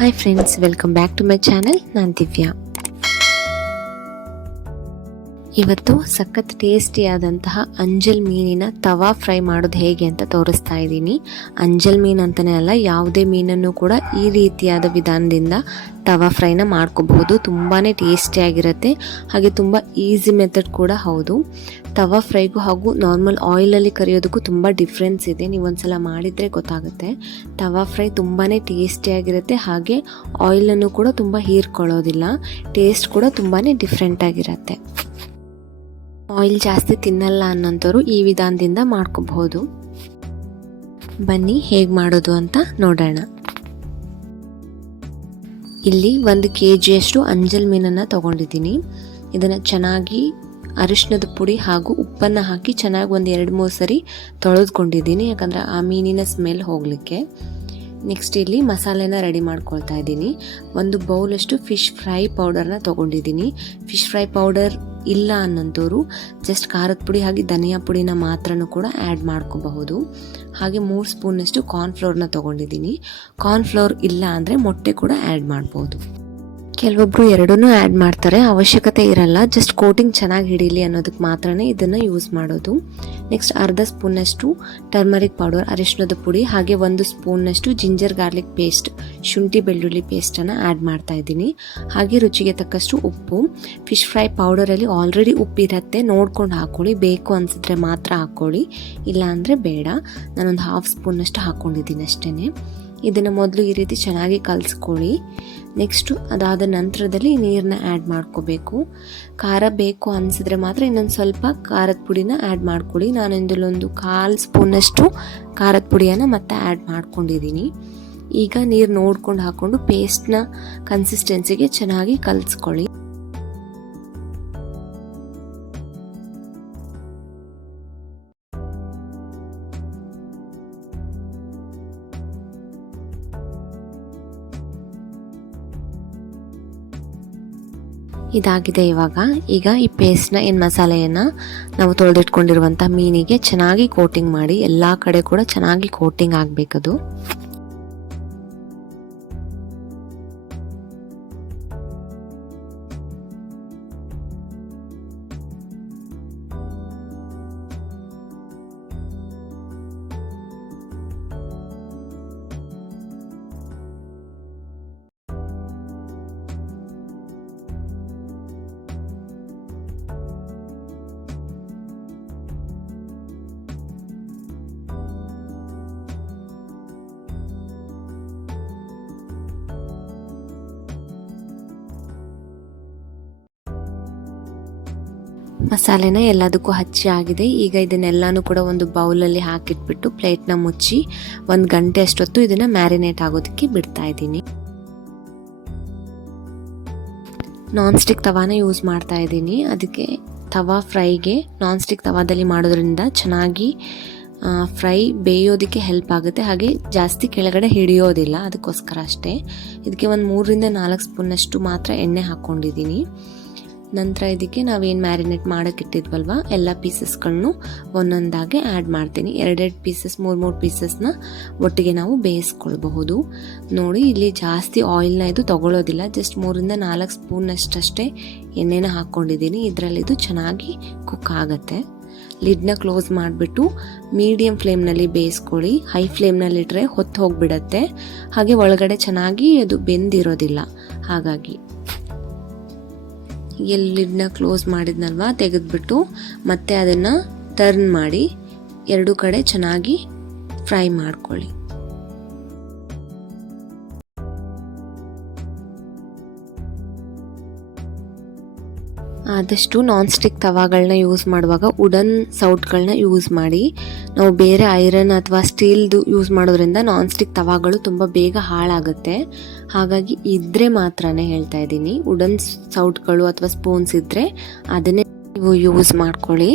Hi friends, welcome back to my channel. ನಾನು ದಿವ್ಯಾ. ಇವತ್ತು ಸಖತ್ ಟೇಸ್ಟಿಯಾದಂತಹ ಅಂಜಲ್ ಮೀನಿನ ತವಾ ಫ್ರೈ ಮಾಡೋದು ಹೇಗೆ ಅಂತ ತೋರಿಸ್ತಾ ಇದ್ದೀನಿ. ಅಂಜಲ್ ಮೀನು ಅಂತಲೇ ಅಲ್ಲ, ಯಾವುದೇ ಮೀನನ್ನು ಕೂಡ ಈ ರೀತಿಯಾದ ವಿಧಾನದಿಂದ ತವಾ ಫ್ರೈನ ಮಾಡ್ಕೋಬಹುದು. ತುಂಬಾ ಟೇಸ್ಟಿಯಾಗಿರುತ್ತೆ, ಹಾಗೆ ತುಂಬ ಈಸಿ ಮೆಥಡ್ ಕೂಡ ಹೌದು. ತವಾ ಫ್ರೈಗೂ ಹಾಗೂ ನಾರ್ಮಲ್ ಆಯಿಲಲ್ಲಿ ಕರಿಯೋದಕ್ಕೂ ತುಂಬ ಡಿಫ್ರೆನ್ಸ್ ಇದೆ. ನೀವು ಒಂದ್ಸಲ ಮಾಡಿದರೆ ಗೊತ್ತಾಗುತ್ತೆ. ತವಾ ಫ್ರೈ ತುಂಬಾ ಟೇಸ್ಟಿಯಾಗಿರುತ್ತೆ, ಹಾಗೆ ಆಯಿಲನ್ನು ಕೂಡ ತುಂಬ ಹೀರ್ಕೊಳ್ಳೋದಿಲ್ಲ. ಟೇಸ್ಟ್ ಕೂಡ ತುಂಬಾ ಡಿಫ್ರೆಂಟಾಗಿರುತ್ತೆ. ಆಯಿಲ್ ಜಾಸ್ತಿ ತಿನ್ನಲ್ಲ ಅನ್ನೋಂಥವ್ರು ಈ ವಿಧಾನದಿಂದ ಮಾಡ್ಕೋಬಹುದು. ಬನ್ನಿ ಹೇಗೆ ಮಾಡೋದು ಅಂತ ನೋಡೋಣ. ಇಲ್ಲಿ 1 kg ಅಂಜಲ್ ಮೀನನ್ನು ತಗೊಂಡಿದ್ದೀನಿ. ಇದನ್ನು ಚೆನ್ನಾಗಿ ಅರಿಶಿಣದ ಪುಡಿ ಹಾಗೂ ಉಪ್ಪನ್ನು ಹಾಕಿ ಚೆನ್ನಾಗಿ 1-2-3 ಸರಿ ತೊಳೆದುಕೊಂಡಿದ್ದೀನಿ, ಯಾಕಂದರೆ ಆ ಮೀನಿನ ಸ್ಮೆಲ್ ಹೋಗಲಿಕ್ಕೆ. ನೆಕ್ಸ್ಟ್ ಇಲ್ಲಿ ಮಸಾಲೆನ ರೆಡಿ ಮಾಡ್ಕೊಳ್ತಾ ಇದ್ದೀನಿ. 1 ಬೌಲಷ್ಟು ಫಿಶ್ ಫ್ರೈ ಪೌಡರ್ನ ತೊಗೊಂಡಿದ್ದೀನಿ. ಫಿಶ್ ಫ್ರೈ ಪೌಡರ್ ಇಲ್ಲ ಅನ್ನೋಂಥವ್ರು ಜಸ್ಟ್ ಖಾರದ ಪುಡಿ ಹಾಗೆ ಧನಿಯಾ ಪುಡಿನ ಮಾತ್ರನೂ ಕೂಡ ಆ್ಯಡ್ ಮಾಡ್ಕೋಬಹುದು. ಹಾಗೆ 3 ಸ್ಪೂನಷ್ಟು ಕಾರ್ನ್ಫ್ಲೋರ್ನ ತೊಗೊಂಡಿದ್ದೀನಿ. ಕಾರ್ನ್ಫ್ಲೋರ್ ಇಲ್ಲ ಅಂದರೆ ಮೊಟ್ಟೆ ಕೂಡ ಆ್ಯಡ್ ಮಾಡ್ಬೋದು. ಕೆಲವೊಬ್ಬರು ಎರಡನ್ನೂ ಆ್ಯಡ್ ಮಾಡ್ತಾರೆ, ಅವಶ್ಯಕತೆ ಇರಲ್ಲ. ಜಸ್ಟ್ ಕೋಟಿಂಗ್ ಚೆನ್ನಾಗಿ ಹಿಡೀಲಿ ಅನ್ನೋದಕ್ಕೆ ಮಾತ್ರನೇ ಇದನ್ನು ಯೂಸ್ ಮಾಡೋದು. ನೆಕ್ಸ್ಟ್ ಅರ್ಧ ಸ್ಪೂನಷ್ಟು ಟರ್ಮರಿಕ್ ಪೌಡರ್, ಅರಿಶಿಣದ ಪುಡಿ, ಹಾಗೆ 1 ಸ್ಪೂನಷ್ಟು ಜಿಂಜರ್ ಗಾರ್ಲಿಕ್ ಪೇಸ್ಟ್, ಶುಂಠಿ ಬೆಳ್ಳುಳ್ಳಿ ಪೇಸ್ಟನ್ನು ಆ್ಯಡ್ ಮಾಡ್ತಾ ಇದ್ದೀನಿ. ಹಾಗೆ ರುಚಿಗೆ ತಕ್ಕಷ್ಟು ಉಪ್ಪು. ಫಿಶ್ ಫ್ರೈ ಪೌಡರಲ್ಲಿ ಆಲ್ರೆಡಿ ಉಪ್ಪಿರುತ್ತೆ, ನೋಡ್ಕೊಂಡು ಹಾಕ್ಕೊಳ್ಳಿ. ಬೇಕು ಅನಿಸಿದ್ರೆ ಮಾತ್ರ ಹಾಕ್ಕೊಳ್ಳಿ, ಇಲ್ಲ ಅಂದರೆ ಬೇಡ. ನಾನೊಂದು 1/2 ಸ್ಪೂನಷ್ಟು ಹಾಕ್ಕೊಂಡಿದ್ದೀನಿ ಅಷ್ಟೇ. ಇದನ್ನು ಮೊದಲು ಈ ರೀತಿ ಚೆನ್ನಾಗಿ ಕಲಿಸ್ಕೊಳ್ಳಿ. ನೆಕ್ಸ್ಟು ಅದಾದ ನಂತರದಲ್ಲಿ ನೀರನ್ನ ಆ್ಯಡ್ ಮಾಡ್ಕೋಬೇಕು. ಖಾರ ಬೇಕು ಅನಿಸಿದ್ರೆ ಮಾತ್ರ ಇನ್ನೊಂದು ಸ್ವಲ್ಪ ಖಾರದ ಪುಡಿನ ಆ್ಯಡ್ ಮಾಡ್ಕೊಳ್ಳಿ. ನಾನು ಇದರಲ್ಲೊಂದು 1/4 ಸ್ಪೂನಷ್ಟು ಖಾರದ ಪುಡಿಯನ್ನು ಮತ್ತೆ ಆ್ಯಡ್ ಮಾಡ್ಕೊಂಡಿದ್ದೀನಿ. ಈಗ ನೀರು ನೋಡ್ಕೊಂಡು ಹಾಕ್ಕೊಂಡು ಪೇಸ್ಟ್ನ ಕನ್ಸಿಸ್ಟೆನ್ಸಿಗೆ ಚೆನ್ನಾಗಿ ಕಲಿಸ್ಕೊಳ್ಳಿ. ಇದಾಗಿದೆ. ಈಗ ಈ ಪೇಸ್ಟ್ನ ಮಸಾಲೆಯನ್ನು ನಾವು ತೊಳೆದಿಟ್ಕೊಂಡಿರುವಂಥ ಮೀನಿಗೆ ಚೆನ್ನಾಗಿ ಕೋಟಿಂಗ್ ಮಾಡಿ, ಎಲ್ಲ ಕಡೆ ಕೂಡ ಚೆನ್ನಾಗಿ ಕೋಟಿಂಗ್ ಆಗಬೇಕದು. ಮಸಾಲೆನ ಎಲ್ಲದಕ್ಕೂ ಹಚ್ಚಿ ಆಗಿದೆ. ಈಗ ಇದನ್ನೆಲ್ಲನೂ ಕೂಡ ಒಂದು ಬೌಲಲ್ಲಿ ಹಾಕಿಟ್ಬಿಟ್ಟು ಪ್ಲೇಟ್ನ ಮುಚ್ಚಿ 1 ಗಂಟೆ ಅಷ್ಟೊತ್ತು ಇದನ್ನು ಮ್ಯಾರಿನೇಟ್ ಆಗೋದಕ್ಕೆ ಬಿಡ್ತಾ ಇದ್ದೀನಿ. ನಾನ್ ಸ್ಟಿಕ್ ತವಾನ ಯೂಸ್ ಮಾಡ್ತಾ ಇದ್ದೀನಿ. ಅದಕ್ಕೆ ತವಾ ಫ್ರೈಗೆ ನಾನ್ ಸ್ಟಿಕ್ ತವಾದಲ್ಲಿ ಮಾಡೋದ್ರಿಂದ ಚೆನ್ನಾಗಿ ಫ್ರೈ ಬೇಯೋದಕ್ಕೆ ಹೆಲ್ಪ್ ಆಗುತ್ತೆ, ಹಾಗೆ ಜಾಸ್ತಿ ಕೆಳಗಡೆ ಹಿಡಿಯೋದಿಲ್ಲ. ಅದಕ್ಕೋಸ್ಕರ ಅಷ್ಟೇ. ಇದಕ್ಕೆ 3-4 ಸ್ಪೂನಷ್ಟು ಮಾತ್ರ ಎಣ್ಣೆ ಹಾಕ್ಕೊಂಡಿದ್ದೀನಿ. ನಂತರ ಇದಕ್ಕೆ ನಾವೇನು ಮ್ಯಾರಿನೇಟ್ ಮಾಡೋಕ್ಕಿಟ್ಟಿದ್ವಲ್ವ ಎಲ್ಲ ಪೀಸಸ್ಗಳನ್ನು ಒಂದೊಂದಾಗೆ ಆ್ಯಡ್ ಮಾಡ್ತೀನಿ. 2 ಪೀಸಸ್ 3 ಪೀಸಸ್ನ ಒಟ್ಟಿಗೆ ನಾವು ಬೇಯಿಸ್ಕೊಳ್ಬಹುದು. ನೋಡಿ, ಇಲ್ಲಿ ಜಾಸ್ತಿ ಆಯಿಲ್ನ ಇದು ತಗೊಳ್ಳೋದಿಲ್ಲ. ಜಸ್ಟ್ 3-4 ಸ್ಪೂನಷ್ಟೇ ಎಣ್ಣೆನ ಹಾಕ್ಕೊಂಡಿದ್ದೀನಿ. ಇದರಲ್ಲಿ ಇದು ಚೆನ್ನಾಗಿ ಕುಕ್ ಆಗುತ್ತೆ. ಲಿಡ್ನ ಕ್ಲೋಸ್ ಮಾಡಿಬಿಟ್ಟು ಮೀಡಿಯಮ್ ಫ್ಲೇಮ್ನಲ್ಲಿ ಬೇಯಿಸ್ಕೊಳ್ಳಿ. ಹೈ ಫ್ಲೇಮ್ನಲ್ಲಿಟ್ಟರೆ ಹೊತ್ತು ಹೋಗಿಬಿಡತ್ತೆ, ಹಾಗೆ ಒಳಗಡೆ ಚೆನ್ನಾಗಿ ಅದು ಬೆಂದಿರೋದಿಲ್ಲ. ಹಾಗಾಗಿ ಲಿಡ್ನ ಕ್ಲೋಸ್ ಮಾಡಿದ್ನಲ್ವ, ತೆಗೆದ್ಬಿಟ್ಟು ಮತ್ತೆ ಅದನ್ನು ಟರ್ನ್ ಮಾಡಿ 2 ಕಡೆ ಚೆನ್ನಾಗಿ ಫ್ರೈ ಮಾಡ್ಕೊಳ್ಳಿ. ಆದಷ್ಟು ನಾನ್ ಸ್ಟಿಕ್ ತವಾಗಳನ್ನ ಯೂಸ್ ಮಾಡುವಾಗ ವುಡನ್ ಸೌಟ್ಗಳನ್ನ ಯೂಸ್ ಮಾಡಿ. ನಾವು ಬೇರೆ ಐರನ್ ಅಥವಾ ಸ್ಟೀಲ್ದು ಯೂಸ್ ಮಾಡೋದ್ರಿಂದ ನಾನ್ ಸ್ಟಿಕ್ ತವಾಗಳು ತುಂಬ ಬೇಗ ಹಾಳಾಗುತ್ತೆ. ಹಾಗಾಗಿ ಇದ್ದರೆ ಮಾತ್ರನೇ ಹೇಳ್ತಾ ಇದ್ದೀನಿ, ವುಡನ್ ಸೌಟ್ಗಳು ಅಥವಾ ಸ್ಪೂನ್ಸ್ ಇದ್ದರೆ ಅದನ್ನೇ ನೀವು ಯೂಸ್ ಮಾಡ್ಕೊಳ್ಳಿ.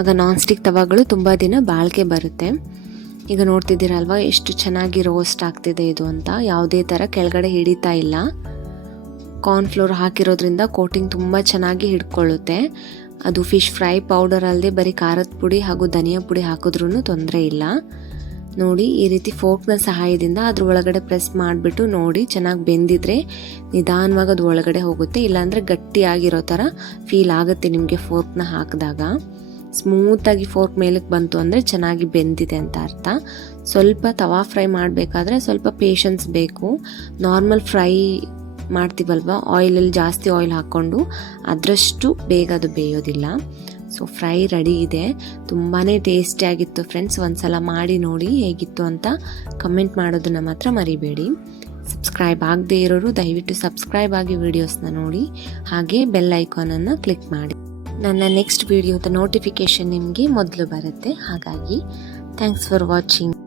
ಆಗ ನಾನ್ ಸ್ಟಿಕ್ ತವಾಗಳು ತುಂಬ ದಿನ ಬಾಳಿಕೆ ಬರುತ್ತೆ. ಈಗ ನೋಡ್ತಿದ್ದೀರಲ್ವ ಎಷ್ಟು ಚೆನ್ನಾಗಿ ರೋಸ್ಟ್ ಆಗ್ತಿದೆ ಇದು ಅಂತ. ಯಾವುದೇ ಥರ ಕೆಳಗಡೆ ಹಿಡಿತಾ ಇಲ್ಲ. ಕಾರ್ನ್ಫ್ಲೋರ್ ಹಾಕಿರೋದ್ರಿಂದ ಕೋಟಿಂಗ್ ತುಂಬ ಚೆನ್ನಾಗಿ ಹಿಡ್ಕೊಳ್ಳುತ್ತೆ. ಅದು ಫಿಶ್ ಫ್ರೈ ಪೌಡರ್ ಅಲ್ಲದೆ ಬರೀ ಖಾರದ ಪುಡಿ ಹಾಗೂ ಧನಿಯಾ ಪುಡಿ ಹಾಕಿದ್ರೂ ತೊಂದರೆ ಇಲ್ಲ. ನೋಡಿ ಈ ರೀತಿ ಫೋರ್ಕ್ನ ಸಹಾಯದಿಂದ ಅದ್ರ ಒಳಗಡೆ ಪ್ರೆಸ್ ಮಾಡಿಬಿಟ್ಟು ನೋಡಿ ಚೆನ್ನಾಗಿ ಬೆಂದಿದ್ರೆ ನಿಧಾನವಾಗಿ ಅದು ಒಳಗಡೆ ಹೋಗುತ್ತೆ, ಇಲ್ಲಾಂದರೆ ಗಟ್ಟಿಯಾಗಿರೋ ಥರ ಫೀಲ್ ಆಗುತ್ತೆ ನಿಮಗೆ ಫೋರ್ಕ್ನ ಹಾಕಿದಾಗ. ಸ್ಮೂತಾಗಿ ಫೋರ್ಕ್ ಮೇಲಕ್ಕೆ ಬಂತು ಅಂದರೆ ಚೆನ್ನಾಗಿ ಬೆಂದಿದೆ ಅಂತ ಅರ್ಥ. ಸ್ವಲ್ಪ ತವಾ ಫ್ರೈ ಮಾಡಬೇಕಾದ್ರೆ ಸ್ವಲ್ಪ ಪೇಷನ್ಸ್ ಬೇಕು. ನಾರ್ಮಲ್ ಫ್ರೈ ಮಾಡ್ತೀವಲ್ವ ಆಯಿಲಲ್ಲಿ ಜಾಸ್ತಿ ಆಯಿಲ್ ಹಾಕ್ಕೊಂಡು ಅದರಷ್ಟು ಬೇಗ ಅದು ಬೇಯೋದಿಲ್ಲ. ಸೊ ಫ್ರೈ ರೆಡಿ ಇದೆ. ತುಂಬಾ ಟೇಸ್ಟಿಯಾಗಿತ್ತು ಫ್ರೆಂಡ್ಸ್. ಒಂದ್ಸಲ ಮಾಡಿ ನೋಡಿ ಹೇಗಿತ್ತು ಅಂತ ಕಮೆಂಟ್ ಮಾಡೋದನ್ನು ಮಾತ್ರ ಮರಿಬೇಡಿ. ಸಬ್ಸ್ಕ್ರೈಬ್ ಆಗದೇ ಇರೋರು ದಯವಿಟ್ಟು ಸಬ್ಸ್ಕ್ರೈಬ್ ಆಗಿ ವಿಡಿಯೋಸ್ನ ನೋಡಿ, ಹಾಗೆ ಬೆಲ್ ಐಕಾನನ್ನು ಕ್ಲಿಕ್ ಮಾಡಿ. ನನ್ನ ನೆಕ್ಸ್ಟ್ ವಿಡಿಯೋದ ನೋಟಿಫಿಕೇಷನ್ ನಿಮಗೆ ಮೊದಲು ಬರುತ್ತೆ. ಹಾಗಾಗಿ ಥ್ಯಾಂಕ್ಸ್ ಫಾರ್ ವಾಚಿಂಗ್.